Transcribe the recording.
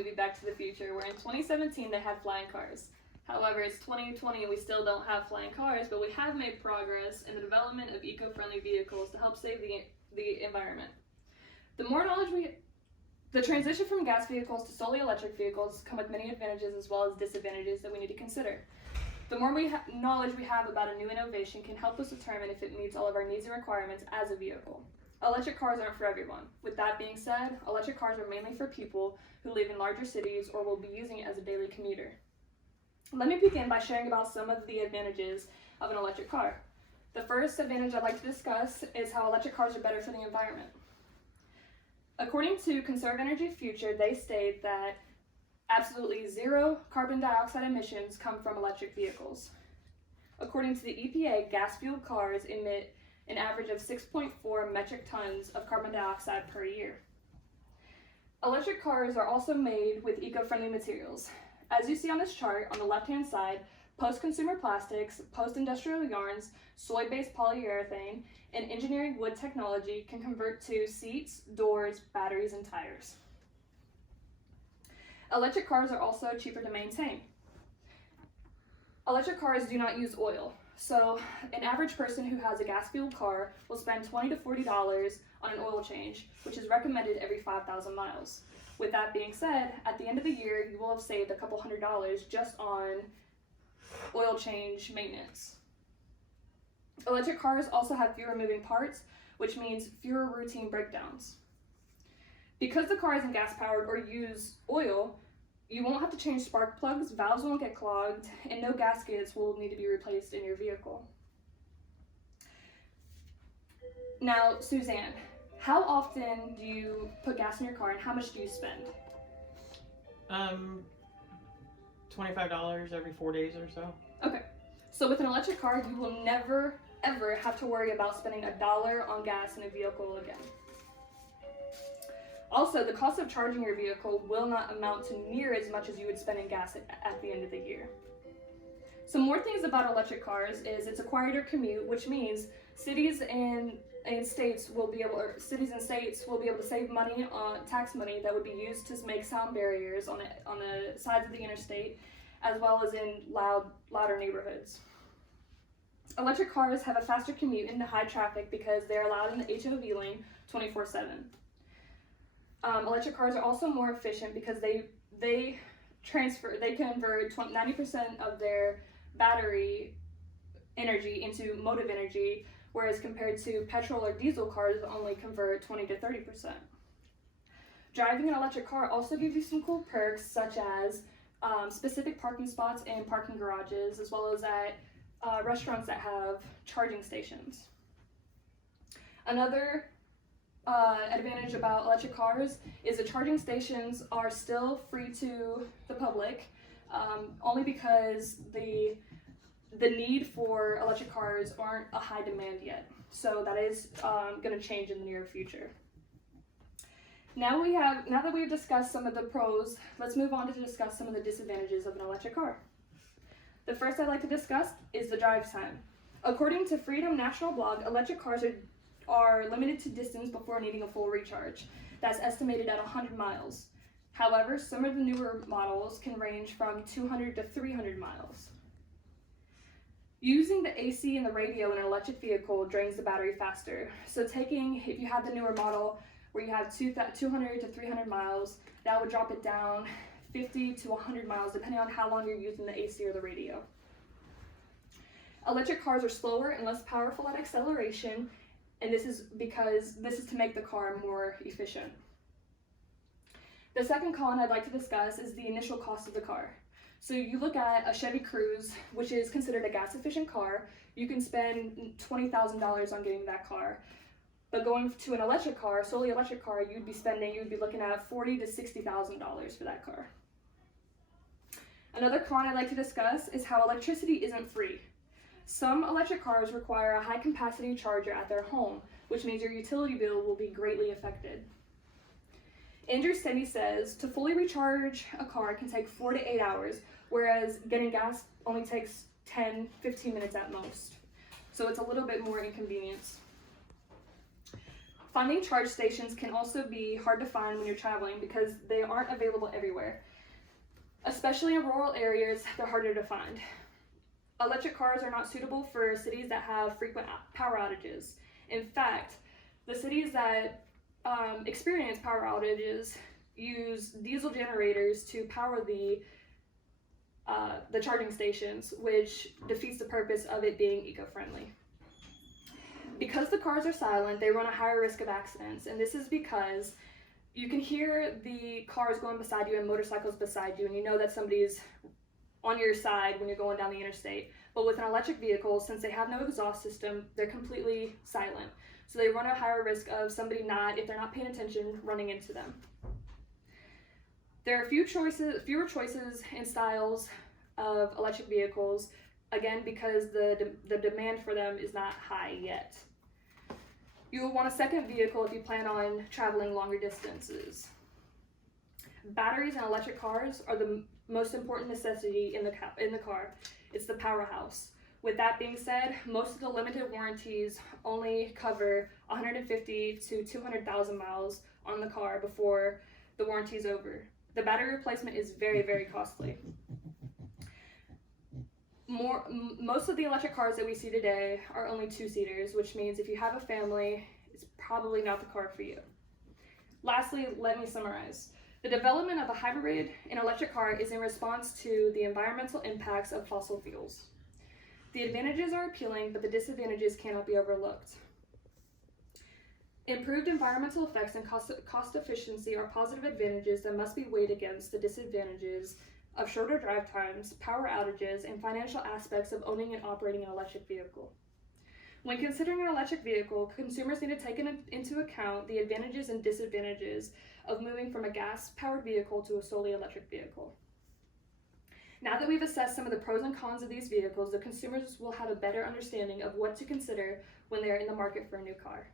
movie Back to the Future, where in 2017 they had flying cars. However, it's 2020 and we still don't have flying cars, but we have made progress in the development of eco-friendly vehicles to help save the environment. The transition from gas vehicles to solely electric vehicles come with many advantages as well as disadvantages that we need to consider. The more knowledge we have about a new innovation can help us determine if it meets all of our needs and requirements as a vehicle. Electric cars aren't for everyone. With that being said, electric cars are mainly for people who live in larger cities or will be using it as a daily commuter. Let me begin by sharing about some of the advantages of an electric car. The first advantage I'd like to discuss is how electric cars are better for the environment. According to Conserve Energy Future, they state that absolutely zero carbon dioxide emissions come from electric vehicles. According to the EPA, gas-fueled cars emit an average of 6.4 metric tons of carbon dioxide per year. Electric cars are also made with eco-friendly materials. As you see on this chart, on the left-hand side, post-consumer plastics, post-industrial yarns, soy-based polyurethane, and engineering wood technology can convert to seats, doors, batteries, and tires. Electric cars are also cheaper to maintain. Electric cars do not use oil, so an average person who has a gas-fueled car will spend $20 to $40 on an oil change, which is recommended every 5,000 miles. With that being said, at the end of the year, you will have saved a couple $100 just on oil change maintenance. Electric cars also have fewer moving parts, which means fewer routine breakdowns. Because the car isn't gas-powered or use oil, you won't have to change spark plugs, valves won't get clogged, and no gaskets will need to be replaced in your vehicle. Now, Suzanne, how often do you put gas in your car and how much do you spend? $25 every 4 days or so. Okay, so with an electric car, you will never, ever have to worry about spending $1 on gas in a vehicle again. Also, the cost of charging your vehicle will not amount to near as much as you would spend in gas at the end of the year. Some more things about electric cars is it's a quieter commute, which means cities and states will be able to save money on tax money that would be used to make sound barriers on the sides of the interstate, as well as in louder neighborhoods. Electric cars have a faster commute into high traffic because they're allowed in the HOV lane 24/7. Electric cars are also more efficient because they convert 90% of their battery energy into motive energy, whereas compared to petrol or diesel cars only convert 20 to 30%. Driving an electric car also gives you some cool perks such as specific parking spots in parking garages, as well as at restaurants that have charging stations. Another advantage about electric cars is the charging stations are still free to the public, only because the need for electric cars aren't a high demand yet. So that is going to change in the near future. Now that we've discussed some of the pros, let's move on to discuss some of the disadvantages of an electric car. The first I'd like to discuss is the drive time. According to Freedom National Blog, electric cars are limited to distance before needing a full recharge. That's estimated at 100 miles. However, some of the newer models can range from 200 to 300 miles. Using the AC and the radio in an electric vehicle drains the battery faster. So if you have the newer model where you have 200 to 300 miles, that would drop it down 50 to 100 miles depending on how long you're using the AC or the radio. Electric cars are slower and less powerful at acceleration, and this is to make the car more efficient. The second con I'd like to discuss is the initial cost of the car. So you look at a Chevy Cruze, which is considered a gas-efficient car, you can spend $20,000 on getting that car. But going to an electric car, solely electric car, you'd be looking at $40,000 to $60,000 for that car. Another con I'd like to discuss is how electricity isn't free. Some electric cars require a high-capacity charger at their home, which means your utility bill will be greatly affected. Andrew Stenney says to fully recharge a car can take 4 to 8 hours, whereas getting gas only takes 10-15 minutes at most. So it's a little bit more inconvenience. Finding charge stations can also be hard to find when you're traveling because they aren't available everywhere. Especially in rural areas, they're harder to find. Electric cars are not suitable for cities that have frequent power outages. In fact, the cities that experience power outages use diesel generators to power the charging stations, which defeats the purpose of it being eco-friendly. Because the cars are silent, they run a higher risk of accidents, and this is because you can hear the cars going beside you and motorcycles beside you, and you know that somebody's on your side when you're going down the interstate. But with an electric vehicle, since they have no exhaust system, they're completely silent. So they run a higher risk of somebody if they're not paying attention, running into them. There are fewer choices and styles of electric vehicles, again, because the demand for them is not high yet. You will want a second vehicle if you plan on traveling longer distances. Batteries in electric cars are the most important necessity in the car. It's the powerhouse. With that being said, most of the limited warranties only cover 150 to 200,000 miles on the car before the warranty is over. The battery replacement is very, very costly. Most of the electric cars that we see today are only two-seaters, which means if you have a family, it's probably not the car for you. Lastly, let me summarize. The development of a hybrid and electric car is in response to the environmental impacts of fossil fuels. The advantages are appealing, but the disadvantages cannot be overlooked. Improved environmental effects and cost efficiency are positive advantages that must be weighed against the disadvantages of shorter drive times, power outages, and financial aspects of owning and operating an electric vehicle. When considering an electric vehicle, consumers need to take into account the advantages and disadvantages of moving from a gas-powered vehicle to a solely electric vehicle. Now that we've assessed some of the pros and cons of these vehicles, the consumers will have a better understanding of what to consider when they are in the market for a new car.